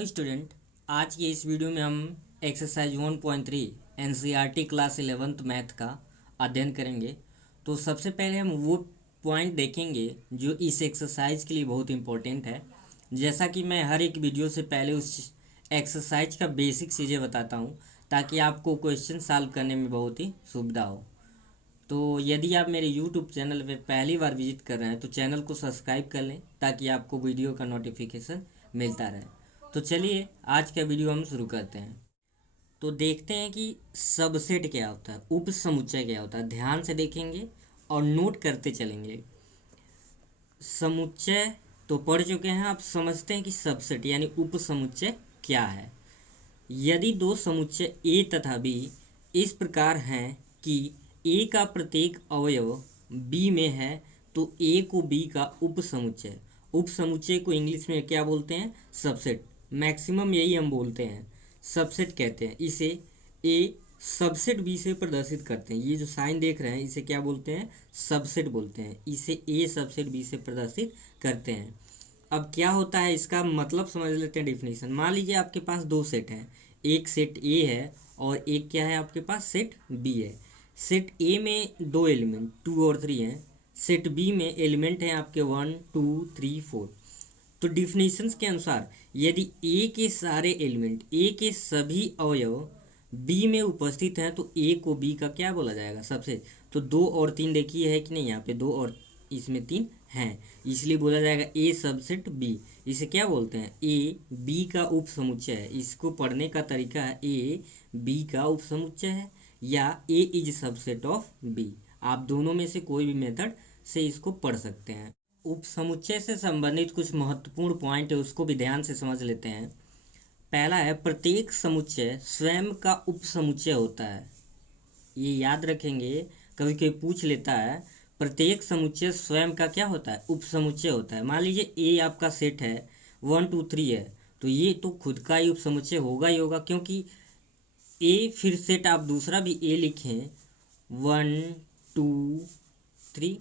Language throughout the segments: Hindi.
Hello student. आज की इस वीडियो में हम exercise 1.3 NCERT class 11th math का अध्ययन करेंगे। तो सबसे पहले हम वो पॉइंट देखेंगे जो इस एक्सरसाइज के लिए बहुत इम्पोर्टेंट है। जैसा कि मैं हर एक वीडियो से पहले उस एक्सरसाइज का बेसिक चीज़ें बताता हूँ ताकि आपको क्वेश्चन सॉल्व करने में बहुत ही सुविधा हो। तो यदि आप मेरे YouTube चैनल पे पहली बार विजिट कर रहे हैं तो चैनल को सब्सक्राइब कर लें ताकि आपको वीडियो का नोटिफिकेशन मिलता रहे। तो चलिए आज का वीडियो हम शुरू करते हैं। तो देखते हैं कि सबसेट क्या होता है, उप समुच्चय क्या होता है। ध्यान से देखेंगे और नोट करते चलेंगे। समुच्चय तो पढ़ चुके हैं, आप समझते हैं कि सबसेट यानी उप समुच्चय क्या है। यदि दो समुच्चय ए तथा बी इस प्रकार हैं कि ए का प्रत्येक अवयव बी में है तो ए को बी का उप समुच्चय को इंग्लिश में क्या बोलते हैं? सबसेट। मैक्सिमम यही हम बोलते हैं, सबसेट कहते हैं। इसे ए सबसेट बी से प्रदर्शित करते हैं। ये जो साइन देख रहे हैं इसे क्या बोलते हैं? सबसेट बोलते हैं। इसे ए सबसेट बी से प्रदर्शित करते हैं। अब क्या होता है इसका मतलब समझ लेते हैं, डिफिनीशन। मान लीजिए आपके पास दो सेट हैं, एक सेट ए है और एक क्या है आपके पास? सेट बी है। सेट ए में दो एलिमेंट 2 और 3 हैं। सेट बी में एलिमेंट हैं आपके 1 2 3 4। तो डिफिनीशंस के अनुसार यदि ए के सारे एलिमेंट, ए के सभी अवयव बी में उपस्थित हैं तो ए को बी का क्या बोला जाएगा? सबसे। तो 2 और 3 देखिए है कि नहीं, यहाँ पे 2 और इसमें 3 हैं, इसलिए बोला जाएगा ए सबसेट बी। इसे क्या बोलते हैं? ए बी का उप समुच्चय है। इसको पढ़ने का तरीका है ए बी का उप समुच्चय है या ए इज सबसेट ऑफ बी। आप दोनों में से कोई भी मेथड से इसको पढ़ सकते हैं। उप समुच्चय से संबंधित कुछ महत्वपूर्ण पॉइंट है, उसको भी ध्यान से समझ लेते हैं। पहला है, प्रत्येक समुच्चय स्वयं का उप समुच्चय होता है। ये याद रखेंगे, कभी कोई पूछ लेता है प्रत्येक समुच्चय स्वयं का क्या होता है? उप समुच्चय होता है। मान लीजिए ए आपका सेट है 1 2 3 है तो ये तो खुद का ही उप समुच्चय होगा ही होगा, क्योंकि ए फिर सेट आप दूसरा भी ए लिखें 1 2 3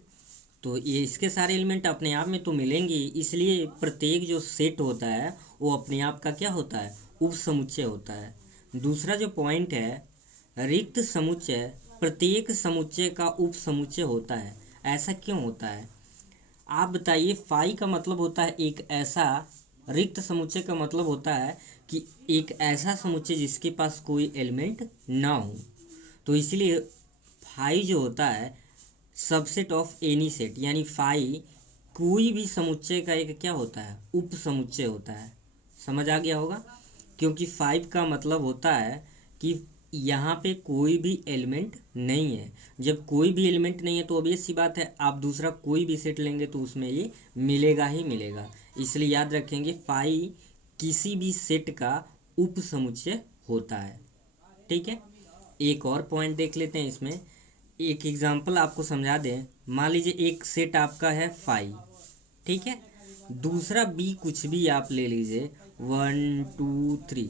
तो ये इसके सारे एलिमेंट अपने आप में तो मिलेंगे, इसलिए प्रत्येक जो सेट होता है वो अपने आप का क्या होता है? उप समुच्चय होता है। दूसरा जो पॉइंट है, रिक्त समुच्चय प्रत्येक समुच्चय का उप समुच्चय होता है। ऐसा क्यों होता है आप बताइए? फाई का मतलब होता है एक ऐसा, रिक्त समुच्चय का मतलब होता है कि एक ऐसा समुच्चय जिसके पास कोई एलिमेंट ना हो। तो इसलिए फाई जो होता है सबसेट ऑफ एनी सेट, यानी फाई कोई भी समुच्चय का एक क्या होता है? उप समुच्चय होता है। समझ आ गया होगा, क्योंकि 5 का मतलब होता है कि यहाँ पे कोई भी एलिमेंट नहीं है। जब कोई भी एलिमेंट नहीं है तो obvious सी बात है आप दूसरा कोई भी सेट लेंगे तो उसमें ये मिलेगा ही मिलेगा। इसलिए याद रखेंगे फाई किसी भी सेट का उप समुच्चय होता है। ठीक है, एक और पॉइंट देख लेते हैं इसमें। एक एग्जांपल आपको समझा दें। मान लीजिए एक सेट आपका है 5, ठीक है। दूसरा बी कुछ भी आप ले लीजिए 1 2 3,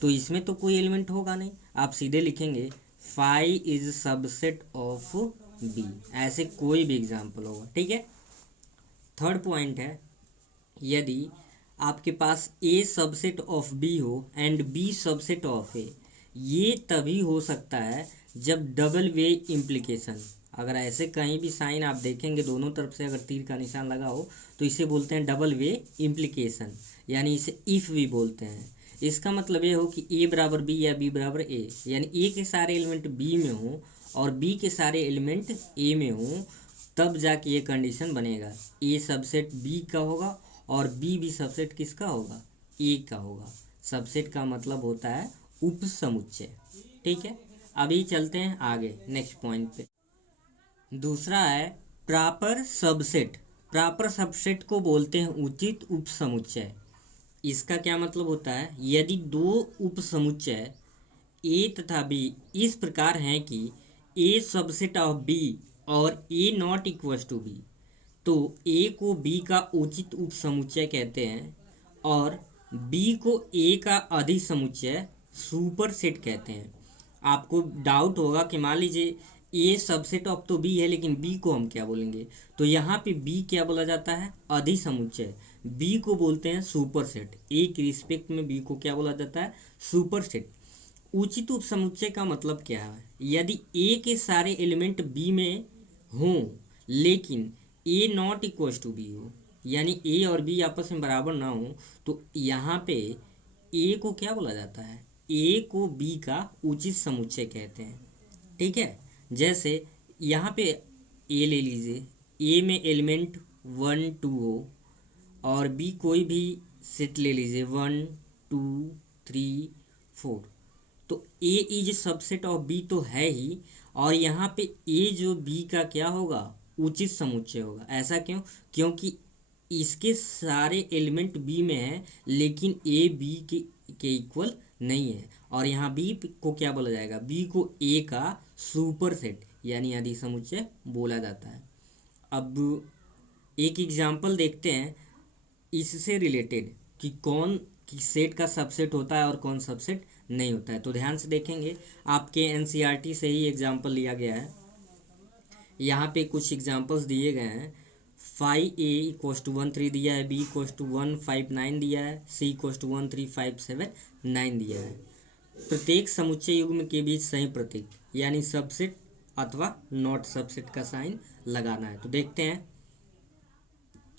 तो इसमें तो कोई एलिमेंट होगा नहीं। आप सीधे लिखेंगे 5 इज सबसेट ऑफ बी। ऐसे कोई भी एग्जांपल होगा, ठीक है। थर्ड पॉइंट है, यदि आपके पास ए सबसेट ऑफ बी हो एंड बी सबसेट ऑफ ए, ये तभी हो सकता है जब डबल वे इम्प्लीकेशन, अगर ऐसे कहीं भी साइन आप देखेंगे दोनों तरफ से अगर तीर का निशान लगा हो तो इसे बोलते हैं डबल वे इम्प्लीकेशन, यानी इसे इफ भी बोलते हैं। इसका मतलब ये हो कि ए बराबर बी या बी बराबर ए, यानी ए के सारे एलिमेंट बी में हो और बी के सारे एलिमेंट ए में हो, तब जाके ये कंडीशन बनेगा। ए सबसेट बी का होगा और बी भी सबसेट किसका होगा? ए का होगा। सबसेट का मतलब होता है उप समुच्चय। ठीक है, अभी चलते हैं आगे नेक्स्ट पॉइंट पे। दूसरा है प्रॉपर सबसेट। प्रॉपर सबसेट को बोलते हैं उचित उप समुच्चय। इसका क्या मतलब होता है? यदि दो उप समुच्चय ए तथा बी इस प्रकार हैं कि ए सबसेट ऑफ बी और ए नॉट इक्वल टू बी, तो ए को बी का उचित उप समुच्चय कहते हैं और बी को ए का अधि समुच्चय सुपर सेट कहते हैं। आपको डाउट होगा कि मान लीजिए ए सबसेट ऑफ तो बी है, लेकिन बी को हम क्या बोलेंगे, तो यहाँ पे बी क्या बोला जाता है, अधिसमुच्चय। बी को बोलते हैं सुपरसेट। ए के रिस्पेक्ट में बी को क्या बोला जाता है, सुपरसेट। उचित उपसमुच्चय का मतलब क्या है, यदि ए के सारे एलिमेंट बी में हों लेकिन ए नॉट इक्वल टू बी हो, यानी ए और बी आपस में बराबर ना हो, तो यहाँ पे ए को क्या बोला जाता है, ए को बी का उचित समुच्चय कहते हैं। ठीक है, जैसे यहाँ पे ए ले लीजिए, ए में एलिमेंट 1 2 हो, और बी कोई भी सेट ले लीजिए 1 2 3 4, तो ए इज सबसेट ऑफ बी तो है ही, और यहाँ पे ए जो बी का क्या होगा, उचित समुच्चय होगा। ऐसा क्यों, क्योंकि इसके सारे एलिमेंट बी में हैं लेकिन ए बी के इक्वल नहीं है, और यहाँ बी को क्या बोला जाएगा, बी को ए का सुपर सेट यानी अधिसमुच्चय बोला जाता है। अब एक एग्जाम्पल देखते हैं इससे रिलेटेड कि कौन कि सेट का सबसेट होता है और कौन सबसेट नहीं होता है। तो ध्यान से देखेंगे, आपके एनसीईआरटी से ही एग्जाम्पल लिया गया है। यहाँ पे कुछ एग्जाम्पल्स दिए गए हैं। 5a = 1 3 दिया है, b = 1 5 9 दिया है, c = 1 3 5 7 9 दिया है। प्रत्येक समुच्चय युग्म के बीच सही प्रतीक यानी सबसेट अथवा नॉट सबसेट का साइन लगाना है। तो देखते हैं,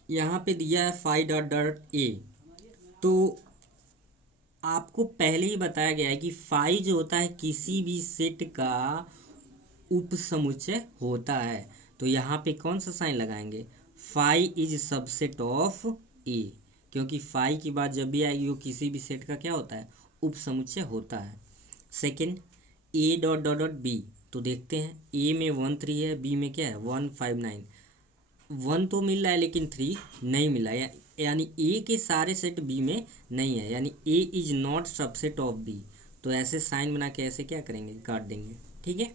यहाँ पे दिया है phi ... तो आपको पहले ही बताया गया है कि फाई जो होता है किसी भी सेट का उपसमुच्चय होता है। तो यहाँ पे कौन सा साइन लगाएंगे, फाई इज सबसेट ऑफ ए, क्योंकि फाई की बात जब भी आएगी वो किसी भी सेट का क्या होता है, उपसमुच्चय होता है। सेकंड, a ... तो देखते हैं, ए में 1 3 है, बी में क्या है 1 5 9। 1 तो मिल रहा है लेकिन 3 नहीं मिला, यानी ए के सारे सेट बी में नहीं है, यानी A is not subset of B. तो ऐसे साइन बना के ऐसे क्या करेंगे, काट देंगे। ठीक है,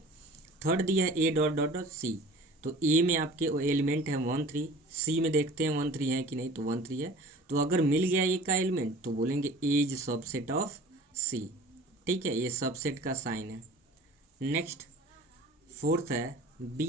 थर्ड दिया है a ... तो ए में आपके एलिमेंट है 1 3, सी में देखते हैं 1 3 है कि नहीं, तो 1 3 है। तो अगर मिल गया ए का एलिमेंट तो बोलेंगे ए इज सबसेट ऑफ सी। ठीक है, ये सबसेट का साइन है। नेक्स्ट, फोर्थ है b ...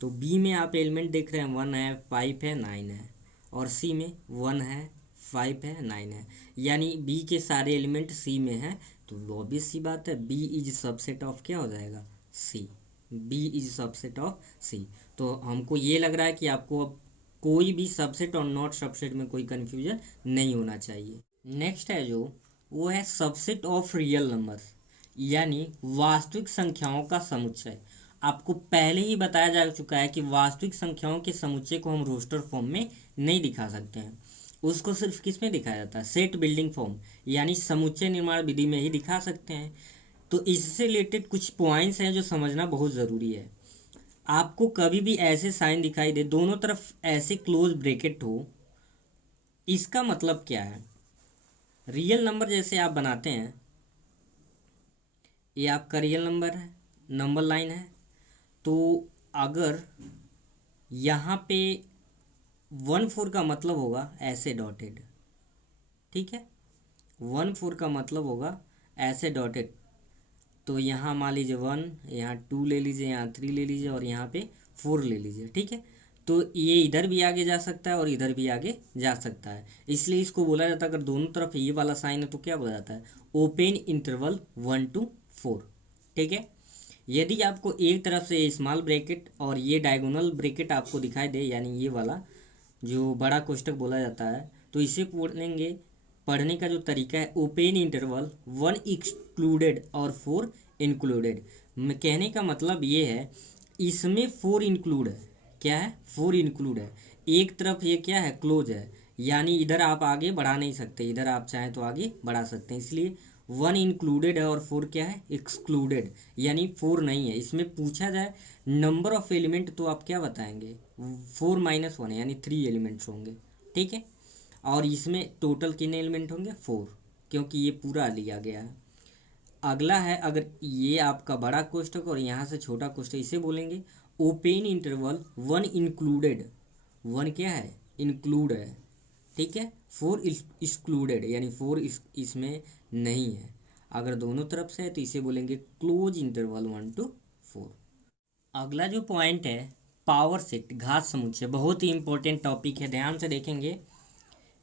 तो बी में आप एलिमेंट देख रहे हैं 1 है 5 है 9 है, और सी में 1 है 5 है 9 है, यानी बी के सारे एलिमेंट सी में है। तो ऑब्वियस सी बात है, बी इज सबसेट ऑफ क्या हो जाएगा, सी। बी इज सबसेट ऑफ सी। तो हमको ये लग रहा है कि आपको अब कोई भी सबसेट और नॉट सबसेट में कोई कन्फ्यूजन नहीं होना चाहिए। नेक्स्ट है जो, वो है सबसेट ऑफ रियल नंबर्स, यानी वास्तविक संख्याओं का समुच्चय। आपको पहले ही बताया जा चुका है कि वास्तविक संख्याओं के समुच्चय को हम रोस्टर फॉर्म में नहीं दिखा सकते हैं, उसको सिर्फ किस में दिखाया जाता है, सेट बिल्डिंग फॉर्म यानी समुच्चय निर्माण विधि में ही दिखा सकते हैं। तो इससे रिलेटेड कुछ पॉइंट्स हैं जो समझना बहुत ज़रूरी है। आपको कभी भी ऐसे साइन दिखाई दे, दोनों तरफ ऐसे क्लोज ब्रैकेट हो, इसका मतलब क्या है, रियल नंबर जैसे आप बनाते हैं, ये आपका रियल नंबर है, नंबर लाइन है। तो अगर यहाँ पे 1 4 का मतलब होगा ऐसे डॉटेड, ठीक है, 1 4 का मतलब होगा ऐसे डॉटेड। तो यहाँ मान लीजिए 1, यहाँ 2 ले लीजिए, यहाँ 3 ले लीजिए, और यहाँ पे 4 ले लीजिए। ठीक है, तो ये इधर भी आगे जा सकता है और इधर भी आगे जा सकता है, इसलिए इसको बोला जाता है, अगर दोनों तरफ ये वाला साइन है तो क्या बोला जाता है, ओपन इंटरवल 1 to 4। ठीक है, यदि आपको एक तरफ से स्मॉल ब्रैकेट और ये डायगोनल ब्रैकेट आपको दिखाई दे, यानी ये वाला जो बड़ा कोष्ठक बोला जाता है, तो इसे पढ़ने का जो तरीका है, ओपन इंटरवल 1 एक्सक्लूडेड और 4 इंक्लूडेड। कहने का मतलब ये है, इसमें 4 इंक्लूड है, क्या है, 4 इंक्लूड है, एक तरफ ये क्या है, क्लोज है, यानी इधर आप आगे बढ़ा नहीं सकते, इधर आप चाहें तो आगे बढ़ा सकते हैं, इसलिए 1 इंक्लूडेड है और 4 क्या है, एक्सक्लूडेड, यानी 4 नहीं है। इसमें पूछा जाए नंबर ऑफ एलिमेंट तो आप क्या बताएंगे, 4 - 1 यानी 3 एलिमेंट्स होंगे। ठीक है, और इसमें टोटल कितने एलिमेंट होंगे, 4, क्योंकि ये पूरा लिया गया है। अगला है, अगर ये आपका बड़ा कोष्ठक और यहाँ से छोटा कोष्ठक, इसे बोलेंगे ओपन इंटरवल 1 इंक्लूडेड, 1 क्या है, इंक्लूड है। ठीक है, 4 एक्सक्लूडेड, यानी 4 इसमें नहीं है। अगर दोनों तरफ से है तो इसे बोलेंगे क्लोज इंटरवल 1 to 4। अगला जो पॉइंट है पावर सेट घात समुच्चय, बहुत ही इंपॉर्टेंट टॉपिक है, ध्यान से देखेंगे।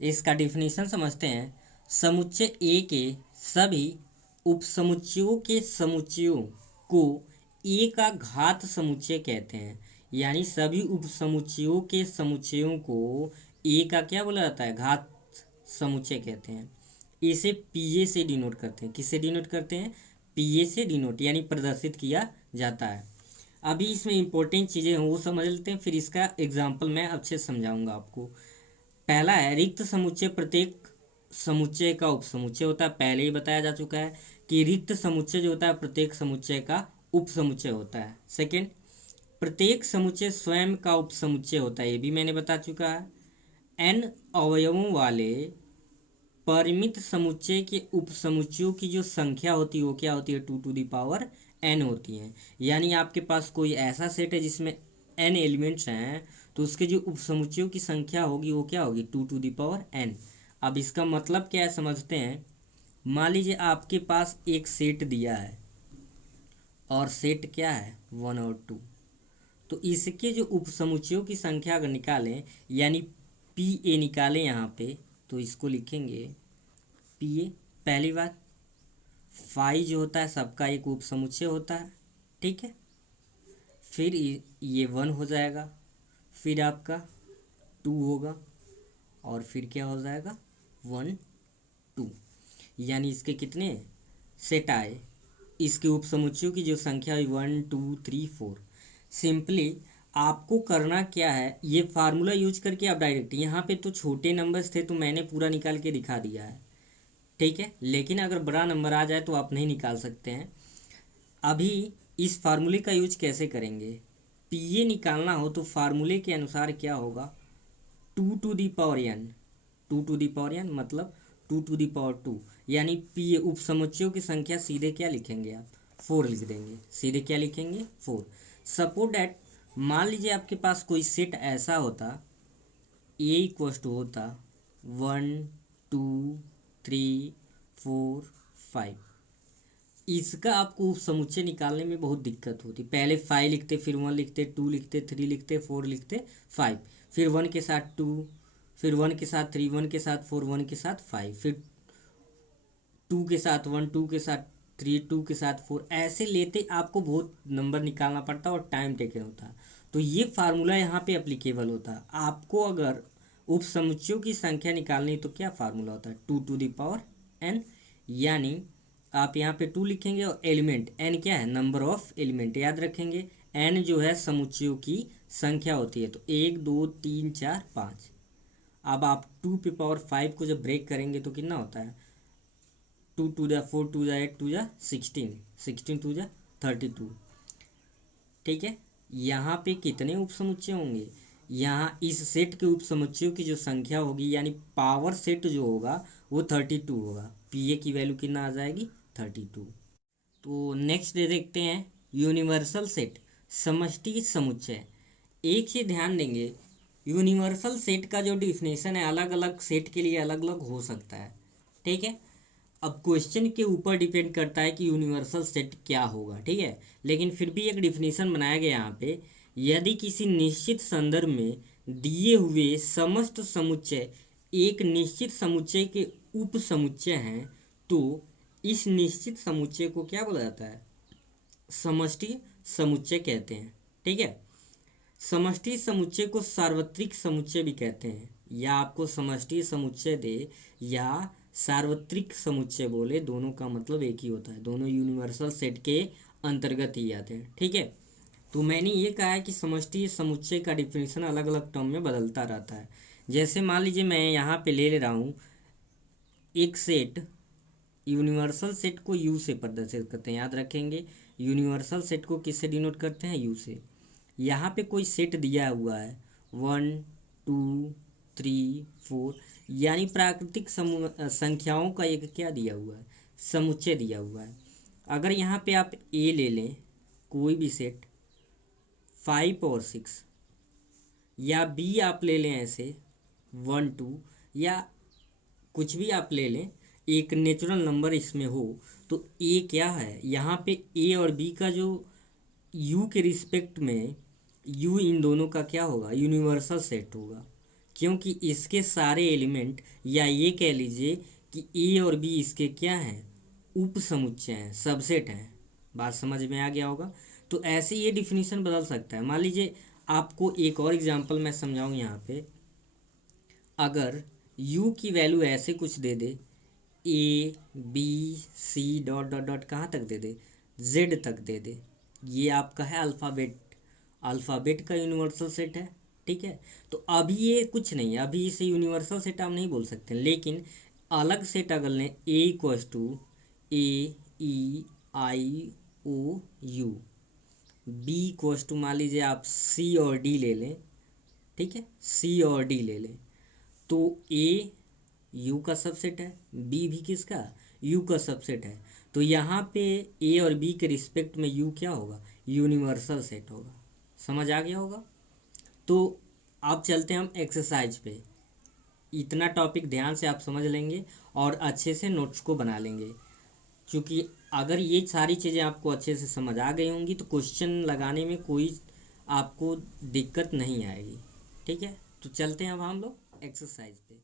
इसका डिफिनीशन समझते हैं। समुच्चय ए के सभी उपसमुच्चयों के समुच्चयों को ए का घात समुच्चय कहते हैं। यानी सभी उपसमुच्चयों के समुच्चयों को ए का क्या बोला जाता है, घात समुच्चय कहते हैं। इसे पीए से डिनोट करते हैं। किससे डिनोट करते हैं, पीए से डिनोट यानी प्रदर्शित किया जाता है। अभी इसमें इंपॉर्टेंट चीज़ें हैं वो समझ लेते हैं, फिर इसका एग्जाम्पल मैं अच्छे से समझाऊंगा आपको। पहला है रिक्त समुच्चय प्रत्येक समुच्चय का उपसमुच्चय होता है। पहले ही बताया जा चुका है कि रिक्त समुच्चय जो होता है प्रत्येक समुच्चय का उपसमुच्चय होता है। सेकंड, प्रत्येक समुच्चय स्वयं का उपसमुच्चय होता है, ये भी मैंने बता चुका है। एन अवयवों वाले परिमित समुच्चय के उपसमुच्चयों की जो संख्या होती है वो क्या होती है, 2n होती है। यानी आपके पास कोई ऐसा सेट है जिसमें n एलिमेंट्स हैं तो उसके जो उपसमुच्चयों की संख्या होगी वो क्या होगी, 2n। अब इसका मतलब क्या है समझते हैं। मान लीजिए आपके पास एक सेट दिया है और सेट क्या है 1 और 2, तो इसके जो उपसमुच्चयों की संख्या अगर निकालें यानी पी ए निकालें यहाँ पे, तो इसको लिखेंगे पी ए। पहली बात, फाई जो होता है सबका एक उपसमुच्चय होता है, ठीक है। फिर ये 1 हो जाएगा, फिर आपका 2 होगा और फिर क्या हो जाएगा 1 2। यानी इसके कितने सेट आए, इसके उपसमुच्चयों की जो संख्या हुई 1 2 3 4। सिंपली आपको करना क्या है, ये फार्मूला यूज करके आप डायरेक्ट, यहाँ पे तो छोटे नंबर्स थे तो मैंने पूरा निकाल के दिखा दिया है, ठीक है। लेकिन अगर बड़ा नंबर आ जाए तो आप नहीं निकाल सकते हैं। अभी इस फार्मूले का यूज कैसे करेंगे, पीए निकालना हो तो फार्मूले के अनुसार क्या होगा, 2n, 2n मतलब 2 यानी पीए उपसमुच्चयों की संख्या सीधे क्या लिखेंगे आप, 4 लिख देंगे, सीधे क्या लिखेंगे 4। सपोज डैट मान लीजिए आपके पास कोई सेट ऐसा होता ए इक्वस टू होता 1 2 3 4 5। इसका आपको समुच्चय निकालने में बहुत दिक्कत होती, पहले 5 लिखते, फिर 1 लिखते, 2 लिखते, 3 लिखते, 4 लिखते, 5, फिर 1 के साथ 2, फिर 1 के साथ 3, 1 के साथ 4, 1 के साथ 5, फिर 2 के साथ 1, 2 के साथ 3, 2 के साथ 4, ऐसे लेते आपको बहुत नंबर निकालना पड़ता और टाइम टेकन होता। तो ये फार्मूला यहाँ पे एप्लीकेबल होता। आपको अगर उपसमुच्चयों की संख्या निकालनी तो क्या फार्मूला होता है, 2n। यानी आप यहाँ पे 2 लिखेंगे और एलिमेंट n क्या है, नंबर ऑफ एलिमेंट याद रखेंगे। n जो है समुच्चयों की संख्या होती है, तो 1 2 3 4 5। अब आप 2 पे पावर 5 को जब ब्रेक करेंगे तो कितना होता है, 2 2 जा 4 2 जा 8 2 जा 16, 16 2 जा 32, ठीक है। यहाँ पे कितने उपसमुच्चय होंगे, यहाँ इस सेट के उपसमुच्चयों की जो संख्या होगी यानी पावर सेट जो होगा वो 32 होगा। पीए की वैल्यू कितना आ जाएगी 32। तो नेक्स्ट देखते हैं यूनिवर्सल सेट समष्टि समुच्चय। एक चीज ध्यान देंगे, यूनिवर्सल सेट का जो डिफिनेशन है अलग अलग सेट के लिए अलग अलग हो सकता है, ठीक है। अब क्वेश्चन के ऊपर डिपेंड करता है कि यूनिवर्सल सेट क्या होगा, ठीक है। लेकिन फिर भी एक डिफिनेशन बनाया गया यहाँ पे, यदि किसी निश्चित संदर्भ में दिए हुए समस्त समुच्चय एक निश्चित समुच्चय के उप समुच्चय हैं तो इस निश्चित समुच्चय को क्या बोला जाता है, समष्टि समुच्चय कहते हैं, ठीक है। समष्टि समुच्चय को सार्वत्रिक समुच्चय भी कहते हैं, या आपको समष्टि समुच्चय दे या सार्वत्रिक समुच्चय बोले, दोनों का मतलब एक ही होता है, दोनों यूनिवर्सल सेट के अंतर्गत ही आते हैं, ठीक है। तो मैंने ये कहा है कि समष्टि समुच्चय का डिफिनेशन अलग अलग टर्म में बदलता रहता है। जैसे मान लीजिए मैं यहाँ पे ले रहा हूँ एक सेट, यूनिवर्सल सेट को यू से प्रदर्शित करते हैं, याद रखेंगे यूनिवर्सल सेट को किससे डिनोट करते हैं, यू से। यहाँ पे कोई सेट दिया हुआ है 1 2 3 4, यानी प्राकृतिक संख्याओं का एक क्या दिया हुआ है, समुच्चय दिया हुआ है। अगर यहाँ पे आप ए ले लें कोई भी सेट 5 और 6, या बी आप ले लें ऐसे 1 2, या कुछ भी आप ले लें, एक नेचुरल नंबर इसमें हो तो ए क्या है, यहाँ पे ए और बी का जो यू के रिस्पेक्ट में यू इन दोनों का क्या होगा, यूनिवर्सल सेट होगा, क्योंकि इसके सारे एलिमेंट, या ये कह लीजिए कि ए और बी इसके क्या हैं, उप समुच्चय हैं, सबसेट हैं। बात समझ में आ गया होगा। तो ऐसे ये डिफिनीशन बदल सकता है। मान लीजिए आपको एक और एग्जांपल मैं समझाऊं यहाँ पे, अगर u की वैल्यू ऐसे कुछ दे दे, A B C dot dot dot कहाँ तक दे दे, z तक दे दे, ये आपका है अल्फ़ाबेट, अल्फ़ाबेट का यूनिवर्सल सेट है, ठीक है। तो अभी ये कुछ नहीं है, अभी इसे यूनिवर्सल सेट आप नहीं बोल सकते, लेकिन अलग सेट अगर लें, A equals to A E I O U, B equals to मान लीजिए आप सी और डी ले लें, ठीक है, सी और डी ले लें, तो ए यू का सबसेट है, बी भी किसका, यू का सबसेट है। तो यहाँ पे ए और बी के रिस्पेक्ट में यू क्या होगा, यूनिवर्सल सेट होगा। समझ आ गया होगा। तो अब चलते हैं हम एक्सरसाइज पे। इतना टॉपिक ध्यान से आप समझ लेंगे और अच्छे से नोट्स को बना लेंगे, क्योंकि अगर ये सारी चीज़ें आपको अच्छे से समझ आ गई होंगी तो क्वेश्चन लगाने में कोई आपको दिक्कत नहीं आएगी, ठीक है। तो चलते हैं अब हम लोग एक्सरसाइज पे।